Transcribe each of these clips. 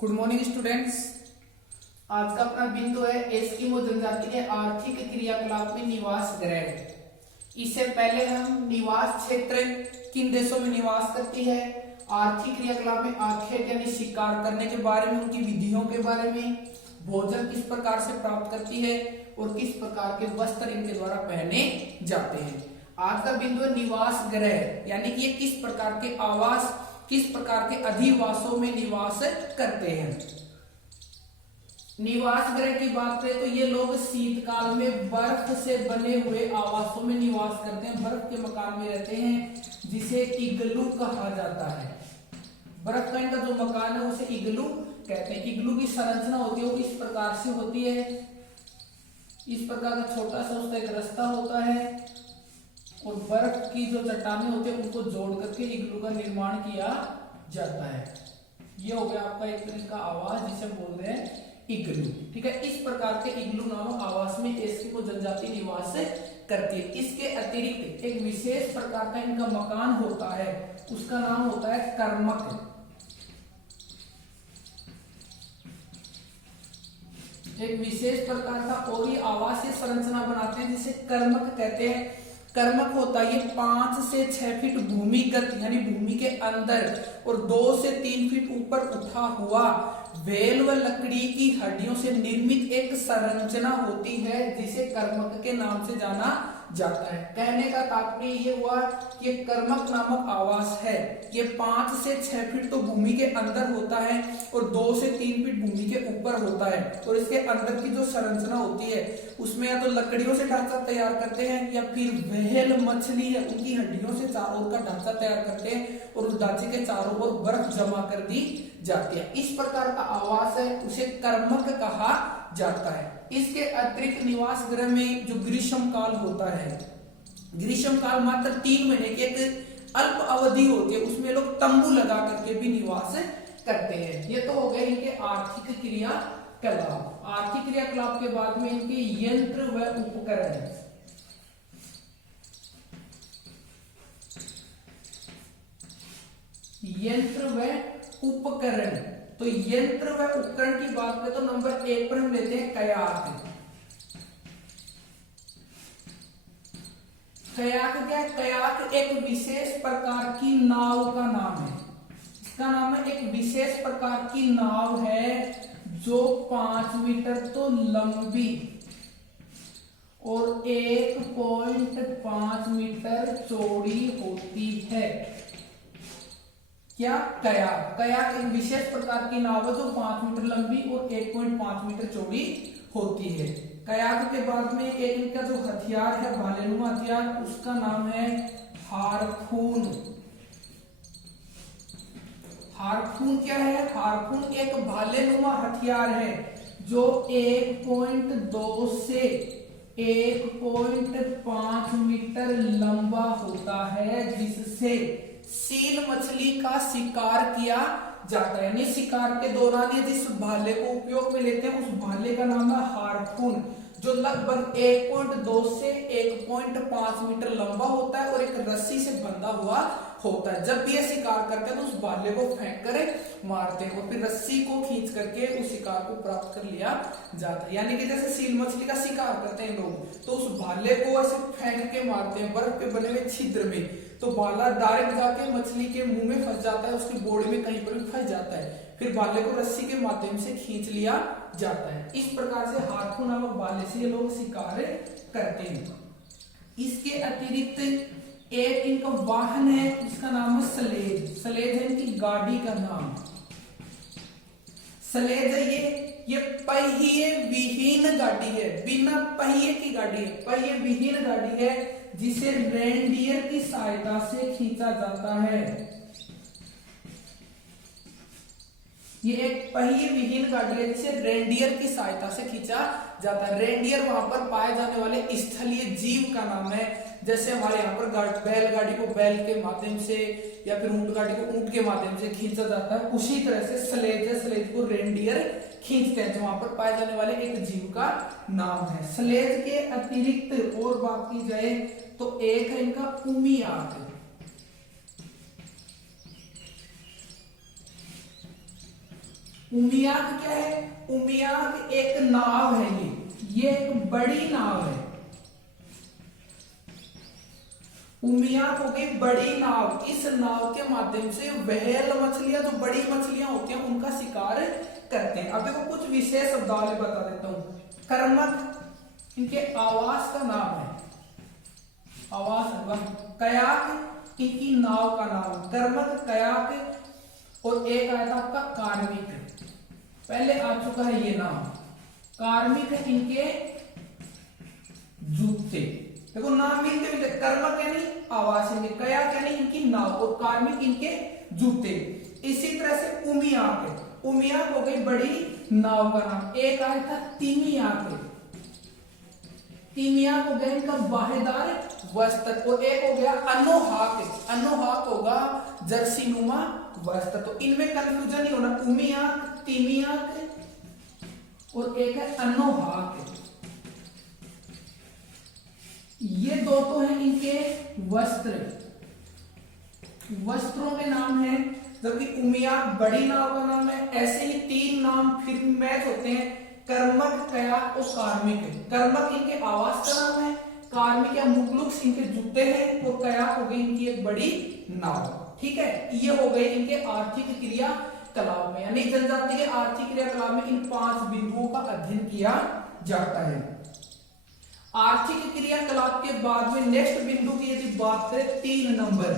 Good morning students. आज का अपना बिंदु है एस्किमो जनजाति के आर्थिक क्रियाकलाप में निवास ग्रह। इससे पहले हम निवास क्षेत्र किन देशों में निवास करती है, आर्थिक क्रियाकलाप में आर्थिक यानी शिकार करने के बारे में, उनकी विधियों के बारे में, भोजन किस प्रकार से प्राप्त करती है और किस प्रकार के वस्त्र इनके द्वारा पहने जाते हैं। आज का बिंदु है निवास ग्रह, यानी कि ये किस प्रकार के आवास, किस प्रकार के अधिवासों में निवास करते हैं। निवास ग्रह की बात करें तो ये लोग शीतकाल में बर्फ से बने हुए आवासों में निवास करते हैं, बर्फ के मकान में रहते हैं, जिसे इग्लू कहा जाता है। बर्फ का इनका जो मकान है उसे इग्लू कहते हैं। इग्लू की संरचना होती है वो इस प्रकार से होती है, इस प्रकार का छोटा सा उसका एक रास्ता होता है और बर्फ की जो चट्टानें होती है उनको जोड़ करके इग्लू का निर्माण किया जाता है। ये हो गया आपका एक तरह का आवास जिसे बोल रहे हैं इग्लू। ठीक है, इस प्रकार के इग्लू नामक आवास में एस्किमो जनजाति निवास करती है। इसके अतिरिक्त एक विशेष प्रकार का इनका मकान होता है, उसका नाम होता है कर्मक। एक विशेष प्रकार का और ये आवासीय संरचना बनाते हैं जिसे कर्मक कहते हैं। कर्मक होता है ये 5 से 6 फीट भूमिगत यानी भूमि के अंदर और 2 से 3 फीट ऊपर उठा हुआ बेल व लकड़ी की हड्डियों से निर्मित एक संरचना होती है जिसे कर्मक के नाम से जाना जाता है। कहने का तात्पर्य ये हुआ कि ये कर्मक नामक आवास है, ये 5 से 6 फीट तो भूमि के अंदर होता है और 2 से 3 फीट भूमि के ऊपर होता है और इसके अंदर की जो संरचना होती है उसमें या तो लकड़ियों से ढांचा तैयार करते हैं या फिर व्हेल मछली है उनकी हड्डियों से चारों ओर का ढांचा तैयार करते हैं और उस ढांचे के चारों ओर बर्फ जमा कर दी जाती है। इस प्रकार का आवास है उसे कर्मक कहा जाता है। इसके अतिरिक्त निवास गृह में जो ग्रीष्म काल होता है, ग्रीष्म काल मात्र 3 महीने की एक अल्प अवधि होती है, उसमें लोग तंबू लगा करके भी निवास करते हैं। ये तो हो गए इनके आर्थिक क्रियाकलाप। आर्थिक क्रियाकलाप के बाद में इनके यंत्र व उपकरण। यंत्र व उपकरण, तो यंत्र व उपकरण की बात करें तो नंबर 1 पर हम लेते हैं कयाक। कयाक क्या है? कयाक एक विशेष प्रकार की नाव का नाम है। इसका नाम है एक विशेष प्रकार की नाव है जो 5 मीटर तो लंबी और 1.5 मीटर चौड़ी होती है। क्या? कयाक। कयाक एक विशेष प्रकार की नाव है जो 5 मीटर लंबी और 1.5 मीटर चौड़ी होती है। कयाक के बाद में एक इनका जो हथियार है भालेनुमा हथियार, उसका नाम है हार्पून। हार्पून क्या है? हार्पून एक भालेनुमा हथियार है जो 1.2 से 1.5 मीटर लंबा होता है जिससे सील मछली का शिकार किया जाता है। यानी शिकार के दौरान ये जिस भाले को उपयोग में लेते हैं उस भाले का नाम है हार्पून, जो लगभग 1.2 से 1.5 मीटर लंबा होता है और एक रस्सी से बंधा हुआ होता है। जब भी ये शिकार करते हैं तो उस भाले को फेंक कर मारते हैं और फिर रस्सी को खींच करके उस शिकार को प्राप्त कर लिया जाता है। यानी कि जैसे सील मछली का शिकार करते हैं लोग तो उस भाले को ऐसे फेंक के मारते हैं बर्फ के बने हुए छिद्र में, तो भाला डायरेक्ट जाके मछली के मुंह में फंस जाता है, उसकी बॉडी में कहीं पर भी फंस जाता है, फिर भाले को रस्सी के माध्यम से खींच लिया जाता है। इस प्रकार से हार्पून नामक भाले से ये लोग शिकार करते हैं। इसके अतिरिक्त एक इनका वाहन है जिसका नाम है सलेज। सलेज है इनकी गाड़ी का नाम। सलेज है ये पहिए विहीन गाड़ी है, बिना पहिए की गाड़ी है, पहिए विहीन गाड़ी है जिसे रेनडियर की सहायता से खींचा जाता है। ये एक पहिए विहीन गाड़ी है जिसे रेनडियर की सहायता से खींचा जाता है। रेनडियर वहां पर पाए जाने वाले स्थलीय जीव का नाम है। जैसे हमारे यहाँ पर बैलगाड़ी को बैल के माध्यम से या फिर ऊंट गाड़ी को ऊंट के माध्यम से खींचा जाता है, उसी तरह से स्लेज है, स्लेज को रेनडियर खींचते हैं, जो वहां पर पाए जाने वाले एक जीव का नाम है। स्लेज के अतिरिक्त और बात की जाए तो एक है इनका उमियाक। उमियाक क्या है? उमियाक एक नाव है, ये एक बड़ी नाव है। उमियाक हो गई बड़ी नाव। इस नाव के माध्यम से व्हेल मछलियां, जो बड़ी मछलियां होती हैं, उनका शिकार करते हैं। अब देखो कुछ विशेष शब्दावली बता देता हूं। कर्मक इनके आवास का नाम है, आवास। कयाक इनकी नाव का नाम, कर्मक, कयाक। और एक आया था आपका कार्मिक, पहले आ चुका है ये नाम। कार्मिक इनके जूते। देखो नाम मिलते मिलते, कर्मक यानी आवास इनके, कयाक यानी इनकी नाव, और कार्मिक इनके जूते। इसी तरह से उमियाक है, उमियाक हो गई बड़ी नाव का नाम। एक आया था तिमियाक, तिमियाक हो गया इनका बाहेदार वस्त्र। और एक हो गया अनोहाक, अनोहाक होगा जर्सीनुमा वस्त्र। तो इनमें कंफ्यूजन नहीं होना, उमियाक, तिमियाक और एक है अनोहाक। ये दो तो है इनके वस्त्र, वस्त्रों के नाम है, जबकि उमियाक बड़ी नाव का नाम है। ऐसे ही तीन नाम फिर मैच होते हैं, कर्मक, कयाक और कार्मिक। कर्मक इनके आवास का नाम है, कार्मिक या मुगलुक्स इनके जूते हैं, और कयाक हो गई इनकी एक बड़ी नाव। ठीक है, ये हो गए इनके आर्थिक क्रियाकलाप में, यानी जनजाति के आर्थिक क्रियाकलाप में इन 5 बिंदुओं का अध्ययन किया जाता है। आर्थिक क्रियाकलाप के बाद में नेक्स्ट बिंदु की यदि बात करें 3 नंबर,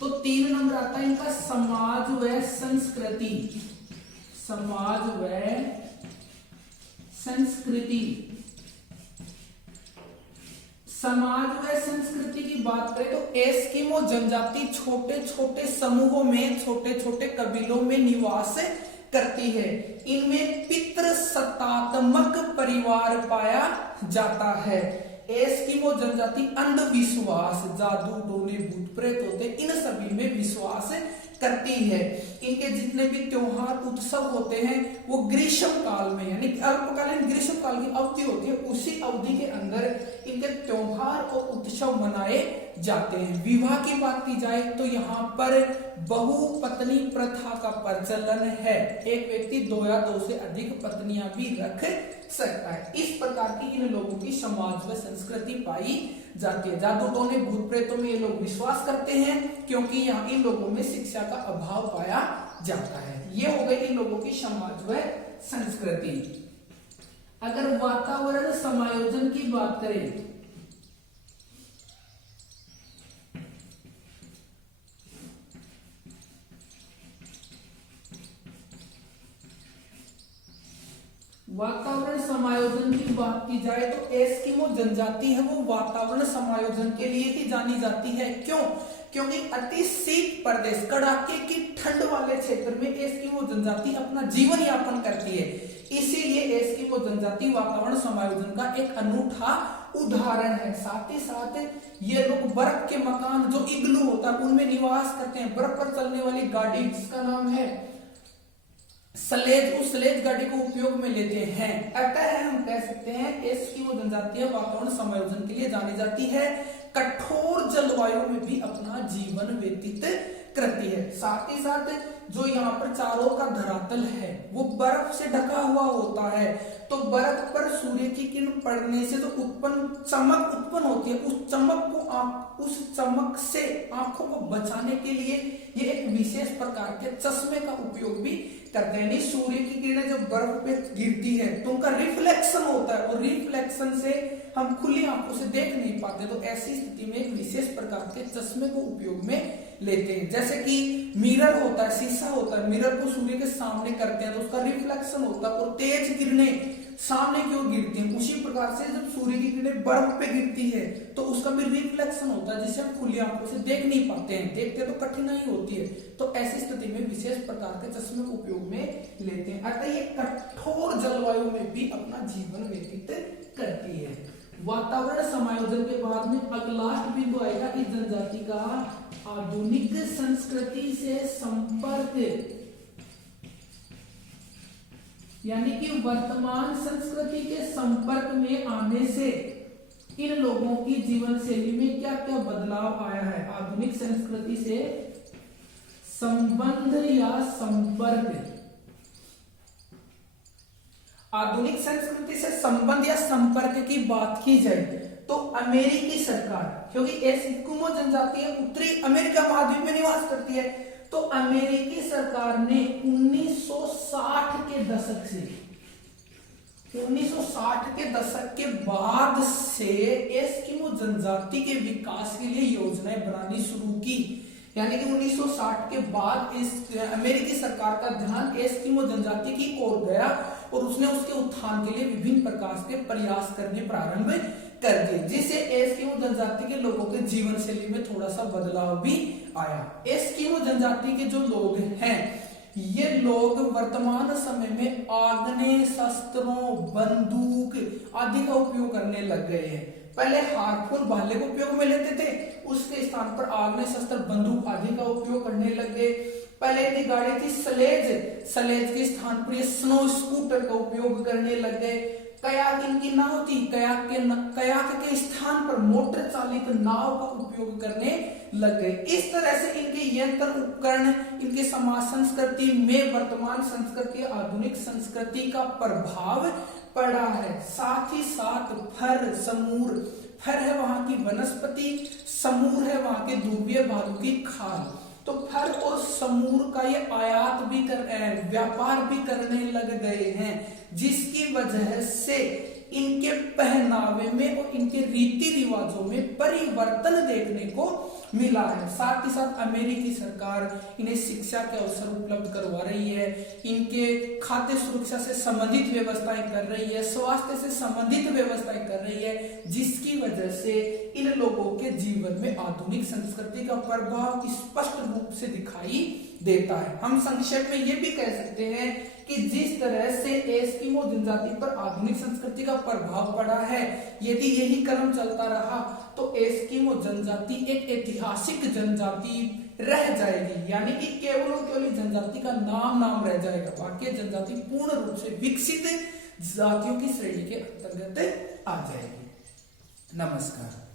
तो 3 नंबर आता है इनका समाज व संस्कृति। समाज व संस्कृति, समाज व संस्कृति की बात करें तो एस्किमो जनजाति छोटे छोटे समूहों में, छोटे छोटे कबीलों में निवास करती है। इनमें पितृसत्तात्मक परिवार पाया जाता है। एस्किमो जनजाति अंधविश्वास, जादू टोने भूत प्रेत होते, इन सभी में विश्वास करती है। इनके जितने भी त्योहार उत्सव होते हैं वो ग्रीष्म काल में, यानी अल्पकालीन ग्रीष्म काल की अवधि होती है, उसी अवधि के अंदर इनके त्योहार और उत्सव मनाए जाते हैं। विवाह की बात की जाए तो यहाँ पर बहुपत्नी प्रथा का प्रचलन है। एक व्यक्ति 2 या 2 से अधिक पत्नियां भी रख सकता है। इस प्रकार की इन लोगों की समाज व संस्कृति पाई जाती है। जादू टोने भूत प्रेतों में ये लोग विश्वास करते हैं, क्योंकि यहाँ इन लोगों में शिक्षा का अभाव पाया जाता है। ये हो गई इन लोगों की समाज व संस्कृति। अगर वातावरण समायोजन की बात करें, वातावरण समायोजन की बात की जाए तो एस्किमो जनजाति है वो वातावरण समायोजन के लिए ही जानी जाती है। क्यों? क्योंकि अति शीत प्रदेश, कड़ाके की ठंड वाले क्षेत्र में एस्किमो जनजाति अपना जीवन यापन करती है। इसीलिए एस्किमो जनजाति वातावरण समायोजन का एक अनूठा उदाहरण है। साथ ही साथ ये लोग बर्फ के मकान, जो इग्लू होता है, उनमें निवास करते हैं। बर्फ पर चलने वाली गाड़ी जिसका नाम है स्लेज, उस स्लेज गाड़ी को उपयोग में लेते हैं। अतः हम कह सकते हैं एस्किमो जनजातियां वातावरण समायोजन के लिए जानी जाती है। कठोर जलवायु में भी अपना जीवन व्यतीत करती है। साथ ही साथ जो यहाँ पर चारों का धरातल है वो बर्फ से ढका हुआ होता है, तो बर्फ पर सूर्य की किरण पड़ने से जो चमक उत्पन्न होती है, उस चमक से आंखों को बचाने के लिए ये एक विशेष प्रकार के चश्मे का उपयोग भी करते हैं। सूर्य की किरणें जब बर्फ पे गिरती है तो उनका रिफ्लेक्शन होता है, और रिफ्लेक्शन से हम खुली आंखों से देख नहीं पाते, तो ऐसी स्थिति में एक विशेष प्रकार के चश्मे को उपयोग में लेते हैं। जैसे कि मिरर होता है, शीशा होता है, मिरर को सूर्य के सामने करते हैं तो उसका रिफ्लेक्शन होता है और तेज किरणें सामने की ओर गिरती हैं। उसी प्रकार से जब सूर्य की किरणें बर्फ पे गिरती है तो उसका भी रिफ्लेक्शन होता है, जिसे हम खुली आंखों से देख नहीं पाते हैं, देखते तो कठिनाई होती है। तो ऐसी स्थिति में विशेष प्रकार के चश्मे को उपयोग में लेते हैं। अतः ये कठोर जलवायु में भी अपना जीवन व्यतीत करती है। वातावरण समायोजन के बाद में अगला बिंदु आएगा इस जनजाति का आधुनिक संस्कृति से संपर्क, यानी कि वर्तमान संस्कृति के संपर्क में आने से इन लोगों की जीवन शैली में क्या क्या बदलाव आया है। आधुनिक संस्कृति से संबंध या संपर्क, आधुनिक संस्कृति से संबंध या संपर्क की बात की जाए तो अमेरिकी सरकार, क्योंकि एस्किमो जनजाति उत्तरी अमेरिका महाद्वीप में निवास करती है, तो अमेरिकी सरकार ने 1960 के दशक से 1960 के दशक के बाद से एस्किमो जनजाति के विकास के लिए योजनाएं बनानी शुरू की। यानी कि 1960 के बाद इस अमेरिकी सरकार का ध्यान एस्किमो जनजाति की ओर गया और उसने उसके उत्थान के लिए विभिन्न प्रकार के प्रयास करने प्रारंभ कर दिए, जिससे एस्किमो जनजाति के लोगों के जीवन शैली में थोड़ा सा बदलाव भी आया। एस्किमो जनजाति के जो लोग हैं, ये लोग वर्तमान समय में आग्नेय शस्त्रों, बंदूक आदि का उपयोग करने लग गए हैं। पहले हार्पून भाले को उपयोग में लेते थे, उसके स्थान पर आग्नेय शस्त्र, बंदूक आदि का उपयोग करने लग गए। पहले इनकी गाड़ी थी स्लेज, स्लेज के स्थान पर ये स्नो स्कूटर का उपयोग करने लग गए। कयाक इनकी नाव थी, कयाक के स्थान पर मोटर चालित नाव का उपयोग करने लग गए। इस तरह से इनके यंत्र उपकरण, इनके समाज संस्कृति में वर्तमान संस्कृति, आधुनिक संस्कृति का प्रभाव पड़ा है। साथ ही साथ फर, समूर, फर है वहां की वनस्पति, समूर है वहां के ध्रुवीय भागों की खाल। तो फर और समूर का ये आयात भी व्यापार भी करने लग गए हैं, जिसकी वजह से इनके पहनावे में और इनके रीति रिवाजों में परिवर्तन देखने को मिला है। साथ ही साथ अमेरिकी सरकार इन्हें शिक्षा के अवसर उपलब्ध करवा रही है, इनके खाद्य सुरक्षा से संबंधित व्यवस्थाएं कर रही है, स्वास्थ्य से संबंधित व्यवस्थाएं कर रही है, जिसकी वजह से इन लोगों के जीवन में आधुनिक संस्कृति का प्रभाव स्पष्ट रूप से दिखाई देता है। हम संक्षेप में ये भी कह सकते हैं कि जिस तरह से एस्किमो जनजाति पर आधुनिक संस्कृति का प्रभाव पड़ा है, यदि यही क्रम चलता रहा तो एस्किमो जनजाति एक ऐतिहासिक जनजाति रह जाएगी। यानी कि केवल और केवल जनजाति का नाम रह जाएगा, बाकी जनजाति पूर्ण रूप से विकसित जातियों की श्रेणी के अंतर्गत आ जाएगी। नमस्कार।